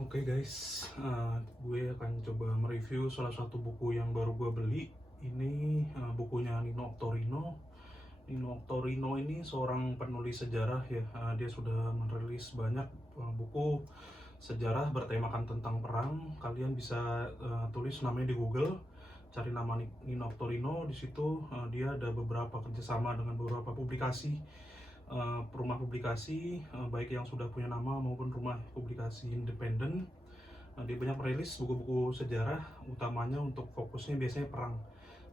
Oke guys, gue akan coba mereview salah satu buku yang baru gue beli. Ini bukunya Nino Octorino. Nino Octorino ini seorang penulis sejarah ya. Dia sudah merilis banyak buku sejarah bertemakan tentang perang. Kalian bisa tulis namanya di Google, cari nama Nino Octorino. Di situ dia ada beberapa kerjasama dengan beberapa publikasi, rumah publikasi, baik yang sudah punya nama maupun rumah publikasi independen. Dia banyak merilis buku-buku sejarah, utamanya untuk fokusnya biasanya perang,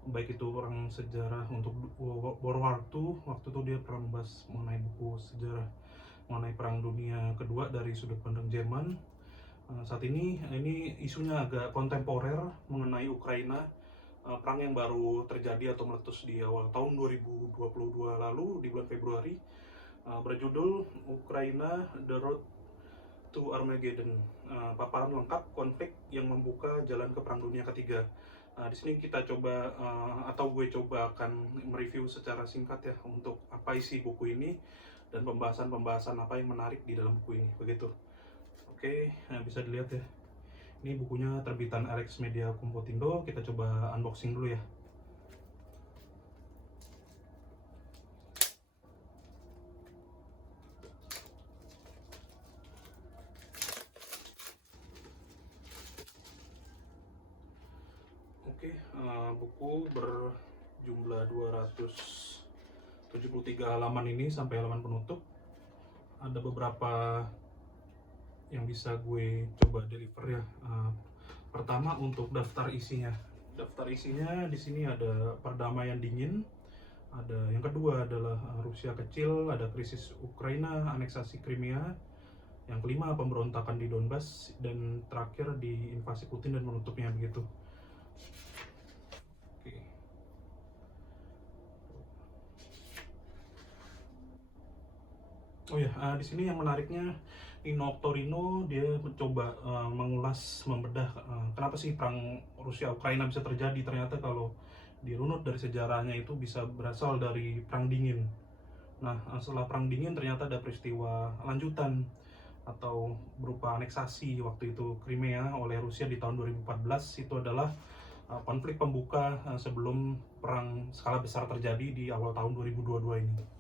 baik itu perang sejarah untuk World War II. Waktu itu dia pernah membahas mengenai buku sejarah mengenai Perang Dunia Kedua dari sudut pandang Jerman. Saat ini isunya agak kontemporer mengenai Ukraina, perang yang baru terjadi atau meletus di awal tahun 2022 lalu di bulan Februari, berjudul Ukraina The Road to Armageddon, paparan lengkap konflik yang membuka jalan ke Perang Dunia Ketiga. Di sini kita coba, atau gue coba akan mereview secara singkat ya untuk apa isi buku ini dan pembahasan-pembahasan apa yang menarik di dalam buku ini, begitu. Oke, bisa dilihat ya. Ini bukunya terbitan Alex Media Komputindo. Kita coba unboxing dulu ya. Oke, buku berjumlah 273 halaman ini sampai halaman penutup. Ada beberapa yang bisa gue coba deliver ya. Pertama untuk daftar isinya. Daftar isinya di sini ada perdamaian dingin. Ada yang kedua adalah Rusia kecil, ada krisis Ukraina, aneksasi Crimea. Yang kelima pemberontakan di Donbas, dan terakhir di invasi Putin dan menutupnya, begitu. Oke. Oh ya, di sini yang menariknya Nino Octorino dia mencoba mengulas, membedah kenapa sih perang Rusia Ukraina bisa terjadi. Ternyata kalau dirunut dari sejarahnya itu bisa berasal dari perang dingin. Nah, setelah perang dingin ternyata ada peristiwa lanjutan atau berupa aneksasi waktu itu Crimea oleh Rusia di tahun 2014. Itu adalah konflik pembuka sebelum perang skala besar terjadi di awal tahun 2022 ini.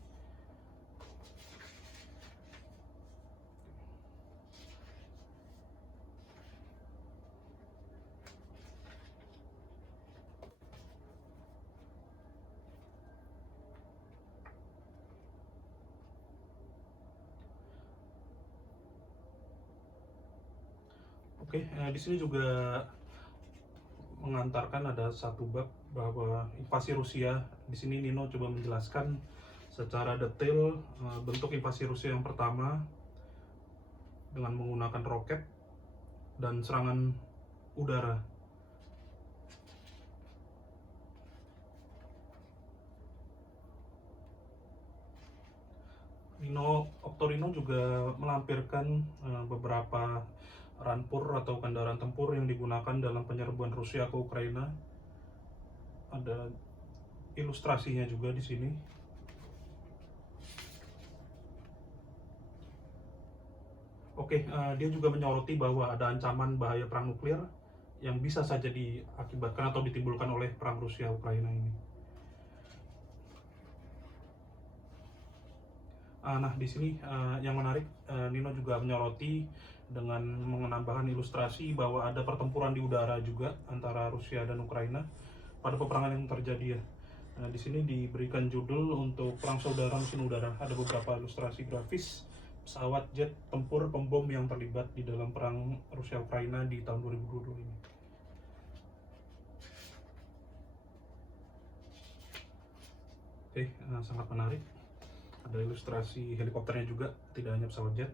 Oke, di sini juga mengantarkan ada satu bab bahwa invasi Rusia. Di sini Nino coba menjelaskan secara detail bentuk invasi Rusia yang pertama dengan menggunakan roket dan serangan udara. Nino Octorino juga melampirkan beberapa rampur atau kendaraan tempur yang digunakan dalam penyerbuan Rusia ke Ukraina. Ada ilustrasinya juga di sini. Oke, dia juga menyoroti bahwa ada ancaman bahaya perang nuklir yang bisa saja diakibatkan atau ditimbulkan oleh perang Rusia Ukraina ini. Nah, di sini yang menarik, Nino juga menyoroti dengan menambahkan ilustrasi bahwa ada pertempuran di udara juga antara Rusia dan Ukraina pada peperangan yang terjadi ya. Nah, di sini diberikan judul untuk Perang Saudara Mesin Udara. Ada beberapa ilustrasi grafis pesawat jet tempur pembom yang terlibat di dalam perang Rusia Ukraina di tahun 2022 ini. Oke, sangat menarik. Ada ilustrasi helikopternya juga, tidak hanya pesawat jet.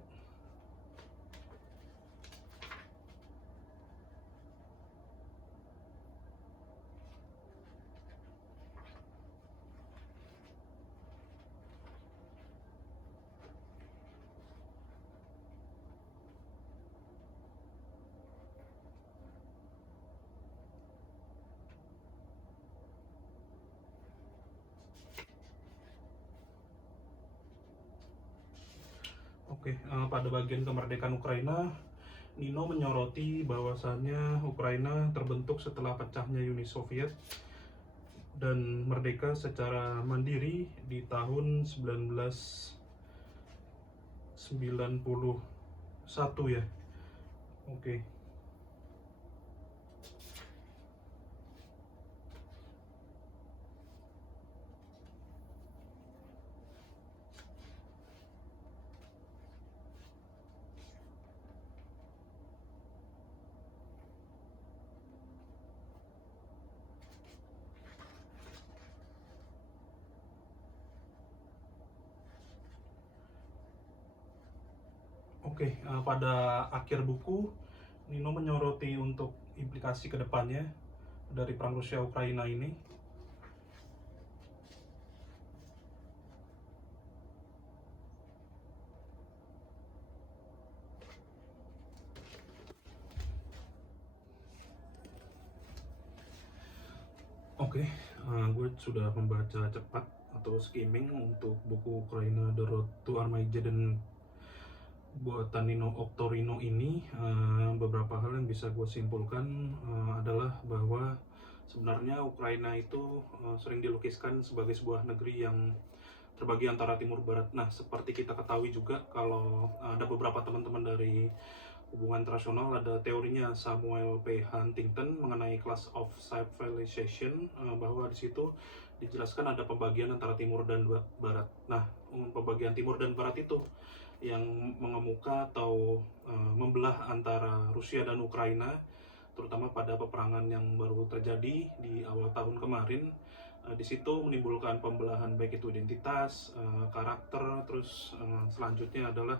Oke, pada bagian kemerdekaan Ukraina, Nino menyoroti bahwasannya Ukraina terbentuk setelah pecahnya Uni Soviet dan merdeka secara mandiri di tahun 1991 ya. Oke. Oke, pada akhir buku Nino menyoroti untuk implikasi kedepannya dari perang Rusia Ukraina ini. Oke, gue sudah membaca cepat atau skimming untuk buku Ukraina The Road to Armageddon buatan Nino Octorino ini. Beberapa hal yang bisa gue simpulkan adalah bahwa sebenarnya Ukraina itu sering dilukiskan sebagai sebuah negeri yang terbagi antara timur barat. Nah, seperti kita ketahui juga kalau ada beberapa teman-teman dari hubungan internasional, ada teorinya Samuel P. Huntington mengenai class of civilization, bahwa di situ dijelaskan ada pembagian antara timur dan barat. Nah, pembagian timur dan barat itu yang mengemuka atau membelah antara Rusia dan Ukraina, terutama pada peperangan yang baru terjadi di awal tahun kemarin. Di situ menimbulkan pembelahan baik itu identitas, karakter, terus selanjutnya adalah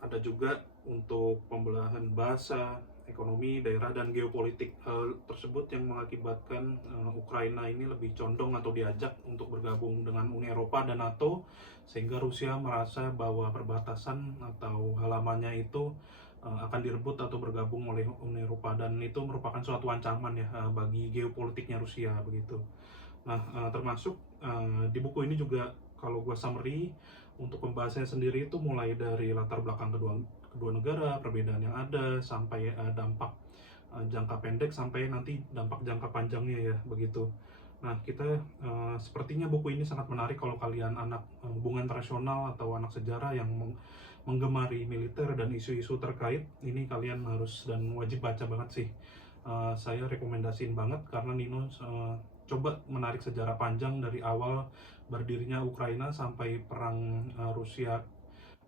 ada juga untuk pembelahan bahasa, ekonomi, daerah, dan geopolitik. Hal tersebut yang mengakibatkan Ukraina ini lebih condong atau diajak untuk bergabung dengan Uni Eropa dan NATO, sehingga Rusia merasa bahwa perbatasan atau halamannya itu akan direbut atau bergabung oleh Uni Eropa, dan itu merupakan suatu ancaman ya bagi geopolitiknya Rusia begitu. Nah, termasuk di buku ini juga kalau gua summary untuk pembahasannya sendiri itu mulai dari latar belakang kedua negara, perbedaan yang ada, sampai dampak jangka pendek, sampai nanti dampak jangka panjangnya ya begitu. Nah, kita sepertinya buku ini sangat menarik kalau kalian anak hubungan internasional atau anak sejarah yang menggemari militer dan isu-isu terkait. Ini kalian harus dan wajib baca banget sih. Saya rekomendasiin banget karena Nino coba menarik sejarah panjang dari awal berdirinya Ukraina sampai perang Rusia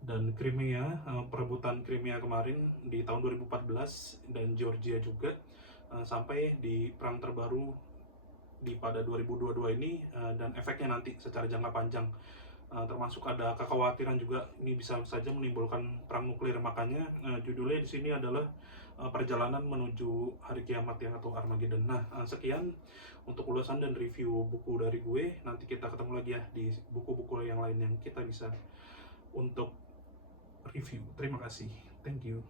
dan Crimea, perebutan Crimea kemarin di tahun 2014, dan Georgia juga, sampai di perang terbaru di pada 2022 ini, dan efeknya nanti secara jangka panjang. Termasuk ada kekhawatiran juga ini bisa saja menimbulkan perang nuklir. Makanya judulnya di sini adalah perjalanan menuju hari kiamat ya, atau Armageddon. Nah, sekian untuk ulasan dan review buku dari gue. Nanti kita ketemu lagi ya di buku-buku yang lain yang kita bisa untuk review. Terima kasih. Thank you.